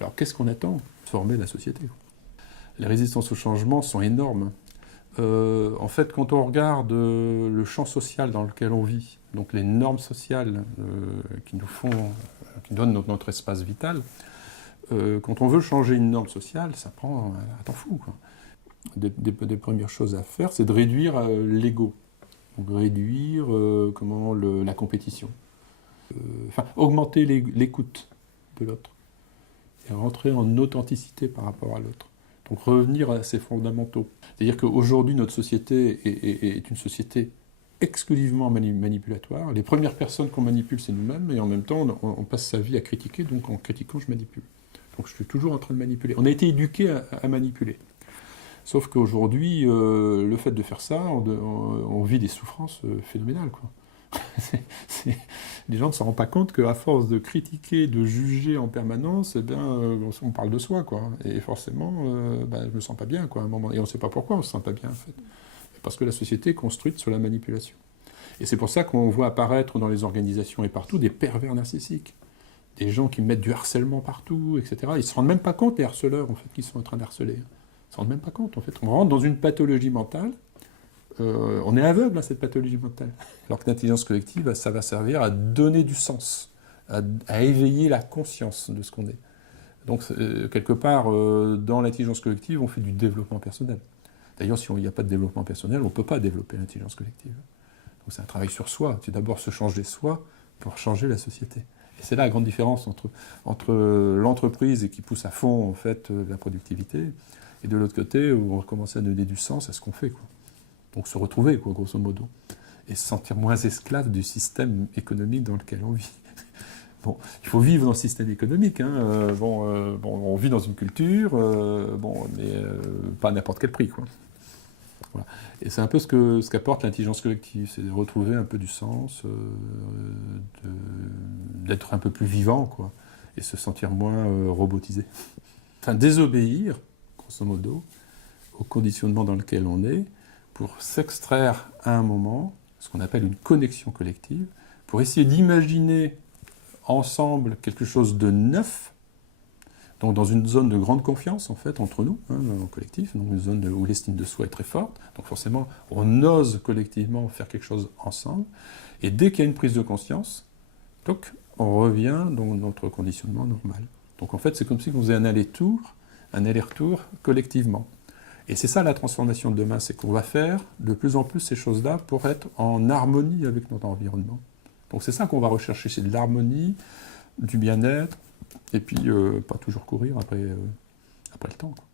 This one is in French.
Alors qu'est-ce qu'on attend? Former la société. Les résistances au changement sont énormes. En fait, quand on regarde le champ social dans lequel on vit, donc les normes sociales qui qui donnent notre espace vital, quand on veut changer une norme sociale, ça prend un temps fou, quoi. Des premières choses à faire, c'est de réduire l'ego, donc réduire la compétition, augmenter l'écoute de l'autre et rentrer en authenticité par rapport à l'autre. Donc revenir à ses fondamentaux. C'est-à-dire qu'aujourd'hui, notre société est une société exclusivement manipulatoire. Les premières personnes qu'on manipule, c'est nous-mêmes, et en même temps, on passe sa vie à critiquer, donc en critiquant, je manipule. Donc je suis toujours en train de manipuler. On a été éduqués à manipuler. Sauf qu'aujourd'hui, le fait de faire ça, on vit des souffrances phénoménales, quoi. Les gens ne s'en rendent pas compte qu'à force de critiquer, de juger en permanence, eh bien, on parle de soi, quoi. Et forcément, je me sens pas bien, quoi, à un moment. Et on ne sait pas pourquoi on se sent pas bien, en fait. Parce que la société est construite sur la manipulation. Et c'est pour ça qu'on voit apparaître dans les organisations et partout des pervers narcissiques. Des gens qui mettent du harcèlement partout, etc. Ils ne se rendent même pas compte, les harceleurs, en fait, qu'ils sont en train de harceler. Ils ne se rendent même pas compte, en fait. On rentre dans une pathologie mentale. On est aveugle à cette pathologie mentale. Alors que l'intelligence collective, ça va servir à donner du sens, à éveiller la conscience de ce qu'on est. Donc, quelque part, dans l'intelligence collective, on fait du développement personnel. D'ailleurs, si il n'y a pas de développement personnel, on ne peut pas développer l'intelligence collective. Donc c'est un travail sur soi. C'est d'abord se changer soi pour changer la société. Et c'est là la grande différence entre l'entreprise qui pousse à fond, en fait, la productivité, et de l'autre côté, où on va commencer à donner du sens à ce qu'on fait, quoi. Donc se retrouver, quoi, grosso modo, et se sentir moins esclave du système économique dans lequel on vit. Bon, il faut vivre dans le système économique, hein. On vit dans une culture, mais pas à n'importe quel prix, quoi. Voilà. Et c'est un peu ce qu'apporte l'intelligence collective, c'est de retrouver un peu du sens, d'être un peu plus vivant, quoi, et se sentir moins robotisé. Enfin, désobéir, grosso modo, au conditionnement dans lequel on est, pour s'extraire à un moment, ce qu'on appelle une connexion collective, pour essayer d'imaginer ensemble quelque chose de neuf, donc dans une zone de grande confiance, en fait, entre nous, hein, en collectif, donc une zone où l'estime de soi est très forte, donc forcément, on ose collectivement faire quelque chose ensemble, et dès qu'il y a une prise de conscience, donc, on revient dans notre conditionnement normal. Donc en fait, c'est comme si on faisait un aller-retour collectivement. Et c'est ça la transformation de demain, c'est qu'on va faire de plus en plus ces choses-là pour être en harmonie avec notre environnement. Donc c'est ça qu'on va rechercher, c'est de l'harmonie, du bien-être, et puis pas toujours courir après le temps, quoi.